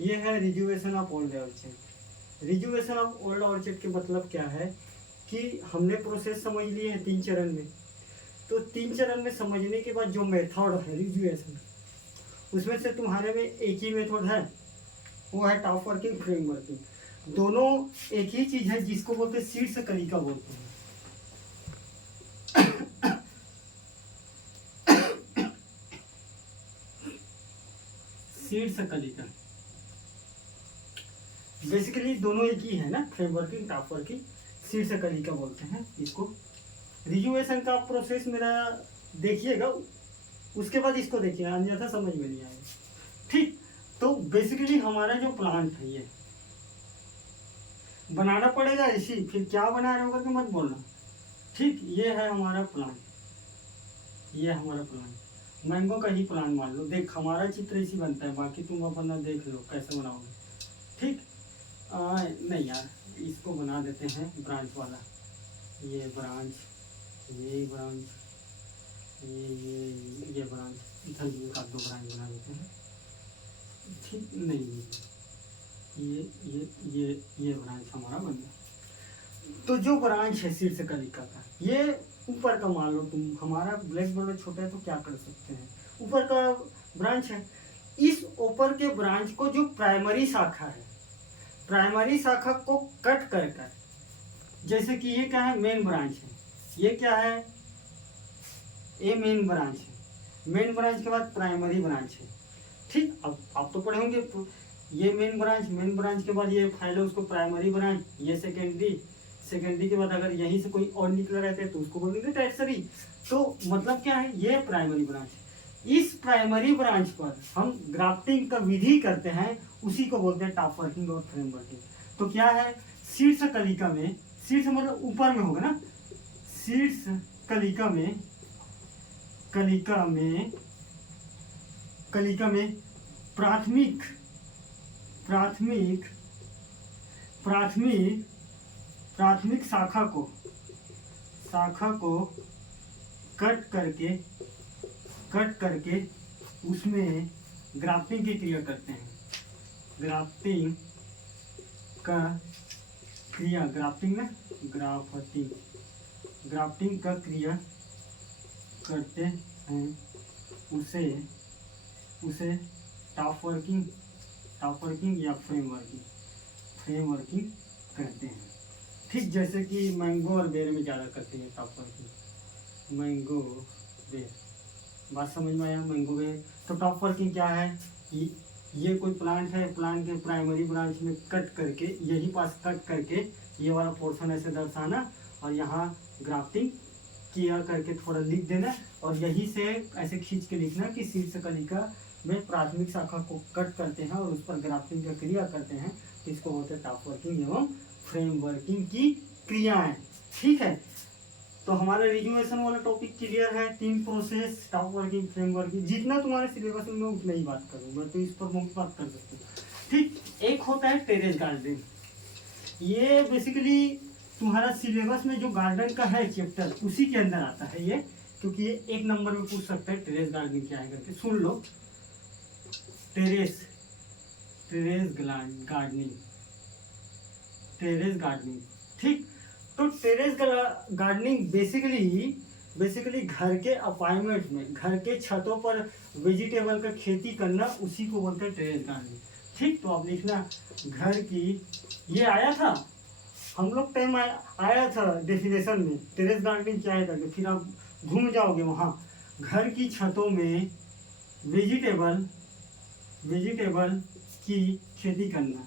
ये है rejuvenation of old orchid. Rejuvenation of old orchid के मतलब क्या है कि हमने प्रोसेस समझ लिए हैं 3 चरण में। तो 3 चरण में समझने के बाद जो मेथड है रिजुवेशन, उसमें से तुम्हारे में एक ही मेथड है, वो है टॉप वर्किंग फ्रेम वर्किंग। दोनों एक ही चीज है जिसको बोलते हैं शीर्ष कलिका बोलते हैं। शीर्ष कलिका बेसिकली दोनों एक ही है ना, फ्रेम वर्किंग टॉप वर्किंग, शीर्ष कलिका बोलते हैं इसको। रिजुवेशन का प्रोसेस मेरा देखिएगा, उसके बाद इसको देखिए, अन्यथा समझ में नहीं आएगा। ठीक, तो बेसिकली हमारा जो प्लांट है ये बनाना पड़ेगा इसी, फिर क्या बना रहे होगा तो मत बोलना। ठीक, ये है हमारा प्लांट, ये हमारा प्लांट मैंगो का ही प्लांट मान लो। देख हमारा चित्र इसी बनता है, बाकी तुम अपना देख लो कैसे बनाओगे। ठीक, नहीं यार, इसको बना देते हैं ब्रांच वाला। ये ब्रांच, ये ब्रांच, ये ब्रांच, इधर भी एक आध दो ब्रांच बना देते हैं। ठीक, नहीं ये ब्रांच हमारा बन गया। तो जो ब्रांच है शीर्ष कलिका का, ये ऊपर का मान लो तुम, हमारा ब्लैक बोर्ड छोटा है तो क्या कर सकते हैं, ऊपर का ब्रांच है। इस ऊपर के ब्रांच को जो प्राइमरी शाखा है, प्राइमरी शाखा को कट कर कर, जैसे कि ये क्या है, मेन ब्रांच है, ये क्या है, ये मेन ब्रांच है। मेन ब्रांच के बाद प्राइमरी ब्रांच है। ठीक, अब आप तो पढ़े होंगे, ये मेन ब्रांच के बाद ये फाइल है उसको प्राइमरी ब्रांच, ये सेकेंडरी के बाद अगर यहीं से कोई और निकला रहता है तो उसको बोलेंगे टर्सरी। तो मतलब क्या है, ये प्राइमरी ब्रांच है। इस प्राइमरी ब्रांच पर हम ग्राफ्टिंग का विधि करते हैं, उसी को बोलते हैं टॉप वर्किंग और फ्रेम वर्किंग। तो क्या है, शीर्ष कलिका में, शीर्ष मतलब ऊपर में होगा ना, शीर्ष कलिका में प्राथमिक शाखा को कट करके उसमें ग्राफ्टिंग की क्रिया करते हैं। ग्राफ्टिंग का क्रिया करते हैं, उसे टॉप वर्किंग या फ्रेम वर्किंग कहते हैं। ठीक, जैसे कि मैंगो और बेर में ज़्यादा करते हैं टॉप वर्किंग, मैंगो बेर, बात समझ में आया। मैंगो बेर तो टॉप वर्किंग क्या है, ये कोई प्लांट है, प्लांट के प्राइमरी ब्रांच में कट करके, यही पास कट करके ये वाला पोर्शन ऐसे दर्शाना, और यहाँ ग्राफ्टिंग किया करके थोड़ा लिख देना, और यही से ऐसे खींच के लिखना कि शीर्ष कलिका में प्राथमिक शाखा को कट करते हैं और उस पर ग्राफ्टिंग का क्रिया करते हैं, इसको बोलते हैं टॉप वर्किंग एवं फ्रेम वर्किंग की क्रियाएं। ठीक है, तो हमारा रिजुवेशन वाला टॉपिक क्लियर है। 3 process, top working, frame working, जितना तुम्हारे सिलेबस में मैं उतना ही बात करूँगा, तो इस पर मुख्य बात कर सकते हो। ठीक, एक होता है टेरेस गार्डनिंग। ये बेसिकली तुम्हारा सिलेबस में जो गार्डन का है चैप्टर, उसी के अंदर आता है ये, क्योंकि ये 1 नंबर में पूछ सकता है टेरेस गार्डनिंग क्या है करके। सुन लो, टेरेस गार्डनिंग। ठीक, तो टेरेस गार्डनिंग बेसिकली घर के अपार्टमेंट में, घर के छतों पर वेजिटेबल का खेती करना, उसी को बोलते हैं टेरेस गार्डनिंग। ठीक, तो आप लिखना घर की, ये आया था हम लोग टाइम आया था डेफिनेशन में टेरेस गार्डनिंग क्या है करके, फिर आप घूम जाओगे वहाँ। घर की छतों में वेजिटेबल की खेती करना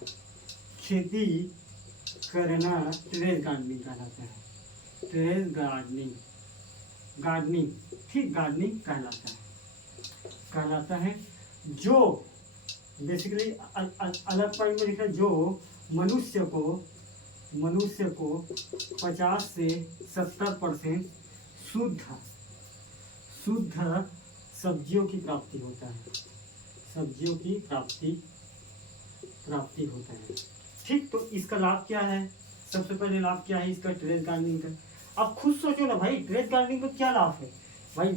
टेरेस गार्डनिंग कहलाता है। टेरेस गार्डनिंग, ठीक, गार्डनिंग कहलाता है, जो बेसिकली अलग पॉइंट में लिखा है, जो मनुष्य को 50 से 70% शुद्ध सब्जियों की प्राप्ति होता है। ठीक, तो इसका लाभ क्या है, सबसे पहले लाभ क्या है इसका टेरेस गार्डनिंग का। आप खुद सोचो ना भाई, टेरेस गार्डनिंग का क्या लाभ है भाई।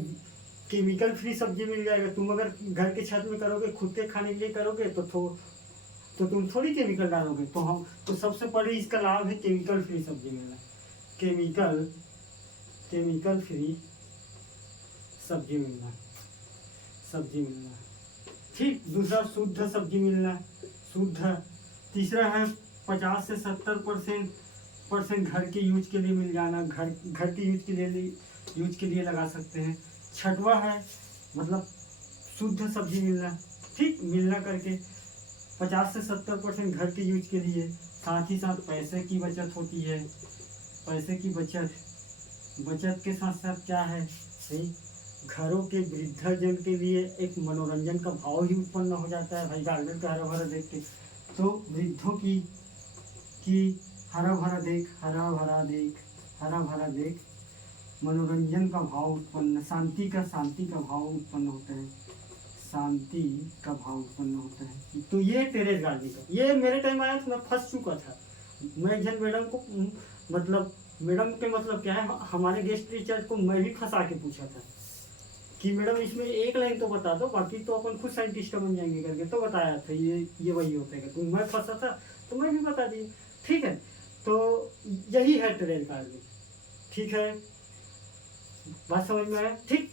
केमिकल फ्री सब्जी मिल जाएगा। तुम अगर घर के छत में करोगे, खुद के खाने के लिए करोगे, तो तो तुम थोड़ी केमिकल डालोगे। तो सबसे पहले इसका लाभ है केमिकल फ्री सब्जी मिलना, केमिकल फ्री सब्जी मिलना, ठीक। दूसरा शुद्ध सब्जी मिलना, शुद्ध। तीसरा है 50 से 70% घर के यूज के लिए मिल जाना, घर के यूज के लिए लगा सकते हैं। छठवा है मतलब शुद्ध सब्जी मिलना, ठीक, मिलना करके 50 से 70% घर के यूज के लिए, साथ ही साथ पैसे की बचत होती है। पैसे की बचत के साथ साथ क्या है, सही, घरों के वृद्धजन के लिए एक मनोरंजन का भाव ही उत्पन्न हो जाता है भाई, गार्डन का हरा भरा देख के। तो वृद्धों की हरा भरा देख मनोरंजन का भाव उत्पन्न, शांति का भाव उत्पन्न होता है, तो ये टेरेस गार्डनिंग का, ये मेरे टाइम आया तो मैं फंस चुका था। मैं जन मैडम को मतलब मैडम के मतलब क्या है, हमारे गेस्ट टीचर को मैं भी फंसा के पूछा था कि मैडम इसमें एक लाइन तो बता दो, बाकी तो अपन खुद साइंटिस्ट बन जाएंगे करके, तो बताया था ये वही होता है। तो मैं फंसा था तो मैं भी बता दी, ठीक है। तो यही है टेरेस गार्डनिंग, ठीक है, बात समझ में आया, ठीक।